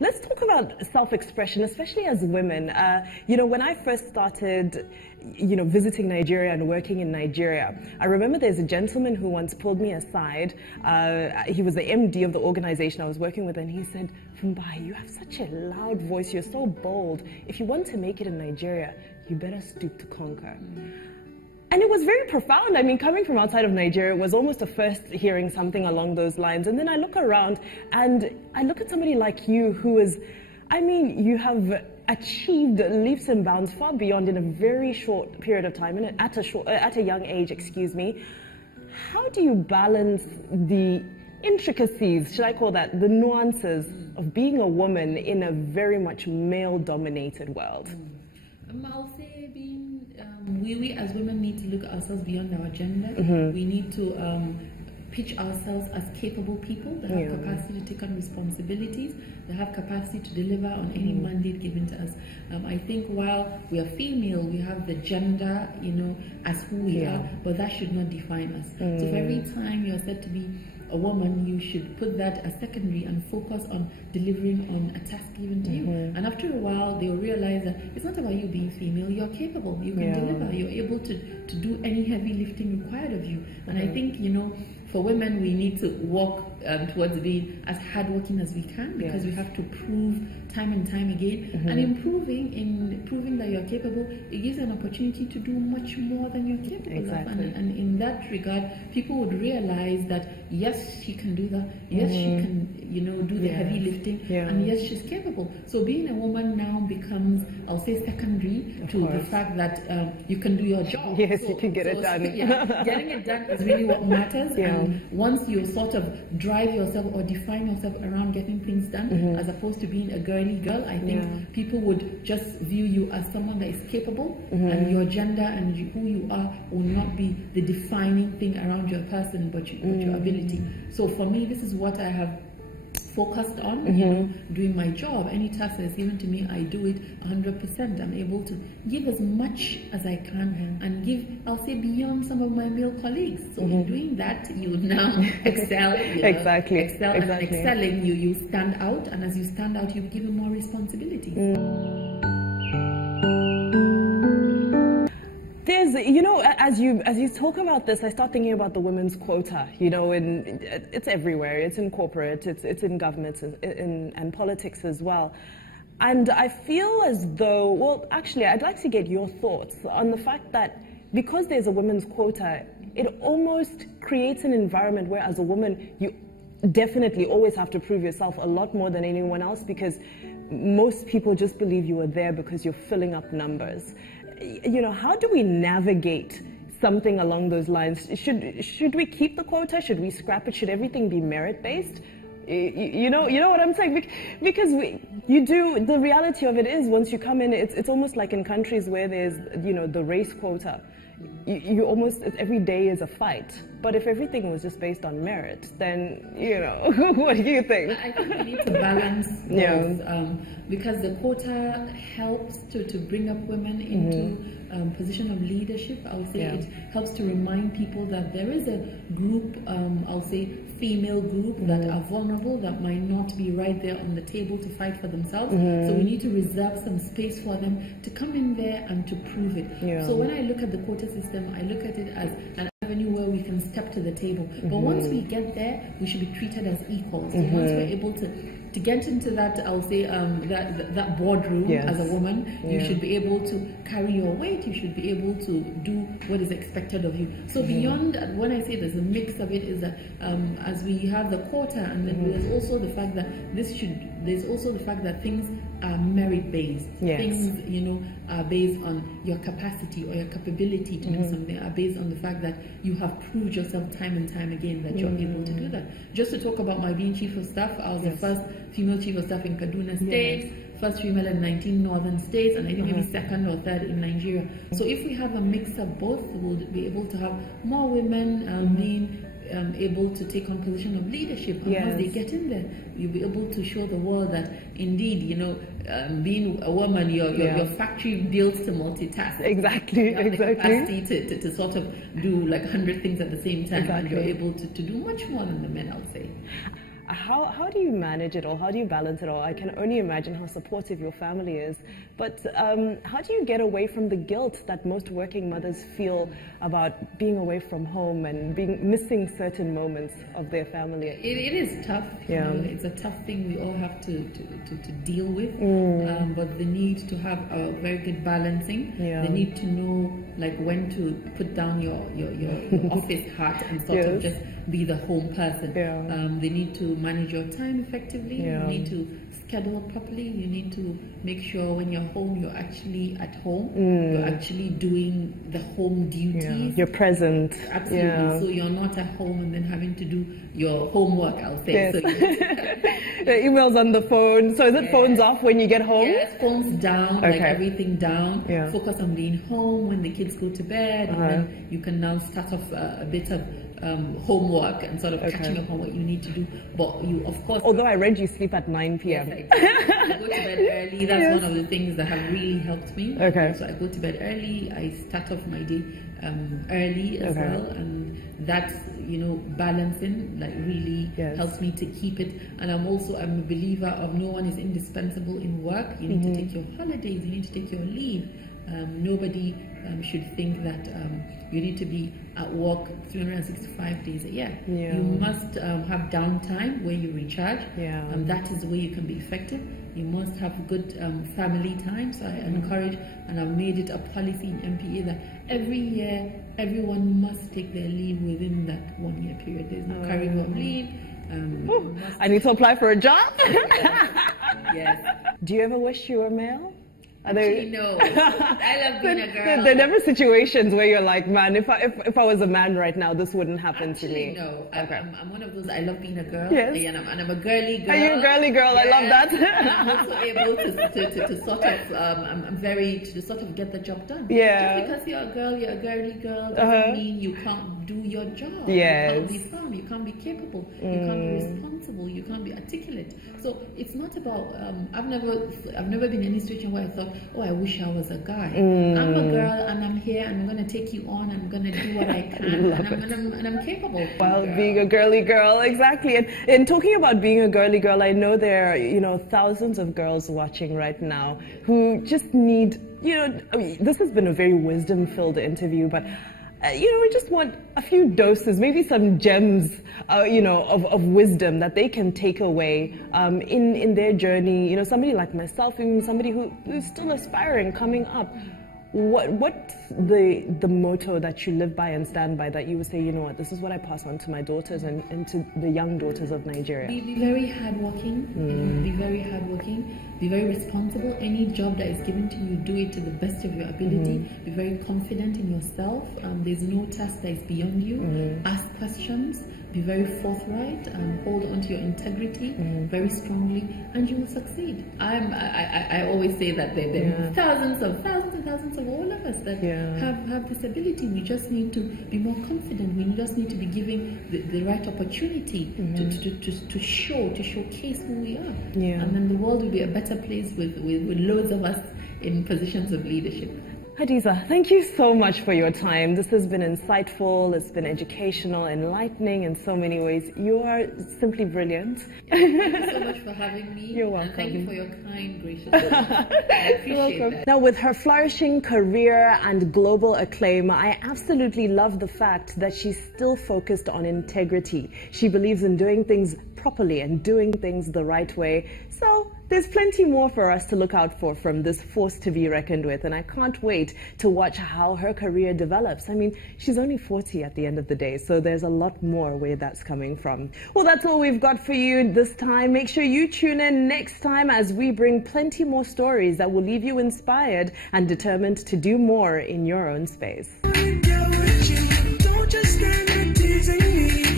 Let's talk about self-expression, especially as women. You know, when I first started, visiting Nigeria and working in Nigeria, I remember there's a gentleman who once pulled me aside. He was the MD of the organization I was working with, and he said, "Fumbai, you have such a loud voice. You're so bold. If you want to make it in Nigeria, you better stoop to conquer." And it was very profound. I mean, coming from outside of Nigeria, it was almost a first hearing something along those lines. And then I look around and I look at somebody like you who is, I mean, you have achieved leaps and bounds far beyond in a very short period of time, and at a young age, excuse me. How do you balance the intricacies, should I call that, the nuances of being a woman in a very much male-dominated world? I'll say we as women need to look at ourselves beyond our gender. We need to pitch ourselves as capable people that have capacity to take on responsibilities, that have capacity to deliver on any mandate given to us. I think while we are female, we have the gender, as who we are, but that should not define us. So for every time you're said to be a woman, you should put that as secondary and focus on delivering on a task given to you. And after a while, they'll realize that it's not about you being female. You're capable. You can deliver. You're able to do any heavy lifting required of you. And I think, for women, we need to walk towards being as hardworking as we can, because we have to prove time and time again. And in proving that you're capable, it gives an opportunity to do much more than you're capable of. And in that regard, people would realize that yes, she can do that. Yes, she can, do the heavy lifting. And yes, she's capable. So being a woman now becomes, I'll say, secondary to the fact that you can do your job. Yes, you can get it done. Getting it done is really what matters. And once you sort of drive yourself or define yourself around getting things done, as opposed to being a girly girl, I think people would just view you as someone that is capable, and your gender and who you are will not be the defining thing around your person, but your ability. So for me, this is what I have focused on, doing my job. Any task that's given to me, I do it 100%. I'm able to give as much as I can and give, I'll say, beyond some of my male colleagues. So in doing that, you would now excel. Exactly. And excelling, you stand out, and as you stand out, you're given more responsibilities. There's, as you talk about this, I start thinking about the women's quota. And it's everywhere. It's in corporate, it's in government, and politics as well. And I feel as though, well, actually, I'd like to get your thoughts on the fact that because there's a women's quota, it almost creates an environment where, as a woman, you definitely always have to prove yourself a lot more than anyone else, because most people just believe you are there because you're filling up numbers. How do we navigate something along those lines? Should we keep the quota? Should we scrap it? Should everything be merit-based? You know what I'm saying? Because the reality of it is, once you come in, it's almost like in countries where there's, the race quota. You almost, every day is a fight. But if everything was just based on merit, then, what do you think? I think we need to balance both, because the quota helps to bring up women into position of leadership. I would say it helps to remind people that there is a group, I'll say female group, that are vulnerable, that might not be right there on the table to fight for themselves. So we need to reserve some space for them to come in there and to prove it. So when I look at the quota system, I look at it as an avenue where we can step to the table. But once we get there, we should be treated as equals. So once we're able to get into that, I'll say, that boardroom as a woman, you should be able to carry your weight. You should be able to do what is expected of you. So beyond, when I say there's a mix of it, is that as we have the quota, and then there's also the fact that there's also the fact that things are merit-based. Things, are based on your capacity or your capability to do something, are based on the fact that you have proved yourself time and time again that you're able to do that. Just to talk about my being chief of staff, I was the first female chief of staff in Kaduna State, first female in 19 northern states, and I think maybe second or third in Nigeria. So if we have a mix of both, we'll be able to have more women being able to take on position of leadership. And once they get in there, you'll be able to show the world that indeed, being a woman, your factory built to multitask. Exactly. The capacity to sort of do like 100 things at the same time, and you're able to do much more than the men, I'll say. How do you manage it all? How do you balance it all? I can only imagine how supportive your family is. But how do you get away from the guilt that most working mothers feel about being away from home and missing certain moments of their family? It is tough. Yeah. It's a tough thing we all have to deal with. But the need to have a very good balancing. Yeah. The need to know like when to put down your office hat and sort of just be the home person. Yeah. They need to manage your time effectively. Yeah. You need to schedule properly. You need to make sure when you're home, you're actually at home. You're actually doing the home duties. Yeah. You're present. Absolutely. Yeah. So you're not at home and then having to do your homework, I'll say. Yes. So the emails on the phone. So is it phones off when you get home? Yes, phones down, like everything down. Yeah. Focus on being home when the kids go to bed, and then you can now start off a bit of homework and sort of catching up on what you need to do. But you, of course... Although I read you sleep at 9 p.m. Yes, I go to bed early. That's one of the things that have really helped me. Okay. So I go to bed early. I start off my day early as well. And that's, balancing, like really helps me to keep it. And I'm a believer of no one is indispensable in work. You need to take your holidays. You need to take your leave. Nobody should think that you need to be at work 365 days a year. Yeah. You must have downtime where you recharge. Yeah. That is where you can be effective. You must have good family time. So I encourage, and I've made it a policy in MPA that every year everyone must take their leave within that 1 year period. There's no carrying of leave. I need to apply for a job? Yes. Do you ever wish you were male? Actually, no. I love being a girl. There are never situations where you're like, man, if I was a man right now, this wouldn't happen to me. No. Okay. I'm one of those, I love being a girl. Yes. And I'm a girly girl. Are you a girly girl? Yes. I love that. And I'm also able to sort of, to sort of get the job done. Yeah. Just because you're a girl, you're a girly girl, doesn't mean you can't do your job. Yes. You can't be firm, you can't be capable, you can't be responsible, you can't be articulate. So it's not about, I've never been in any situation where I thought, oh, I wish I was a guy. I'm a girl and I'm here and I'm going to take you on. I'm going to do what I can and I'm capable. Well, being a girly girl, exactly. And talking about being a girly girl, I know there are, thousands of girls watching right now who just need, this has been a very wisdom-filled interview, but we just want a few doses, maybe some gems, of wisdom that they can take away in their journey. Somebody like myself, even somebody who's still aspiring, coming up. What's the motto that you live by and stand by that you would say, this is what I pass on to my daughters and to the young daughters of Nigeria? Be very hardworking. Be very hardworking. Be very responsible. Any job that is given to you, do it to the best of your ability. Be very confident in yourself. There's no task that is beyond you. Ask questions. Be very forthright. Hold on to your integrity very strongly, and you will succeed. I always say that there are thousands of all of us that have this ability. We just need to be more confident. We just need to be giving the right opportunity to showcase who we are. Yeah. And then the world will be a better place with loads of us in positions of leadership. Hadiza, thank you so much for your time. This has been insightful, it's been educational, enlightening in so many ways. You are simply brilliant. Thank you so much for having me. You're welcome. And thank you for your kind, gracious I appreciate that. Now, with her flourishing career and global acclaim, I absolutely love the fact that she's still focused on integrity. She believes in doing things properly and doing things the right way. So there's plenty more for us to look out for from this force to be reckoned with, and I can't wait to watch how her career develops. I mean, she's only 40 at the end of the day, so there's a lot more where that's coming from. Well, that's all we've got for you this time. Make sure you tune in next time as we bring plenty more stories that will leave you inspired and determined to do more in your own space. Don't just stand there teasing me.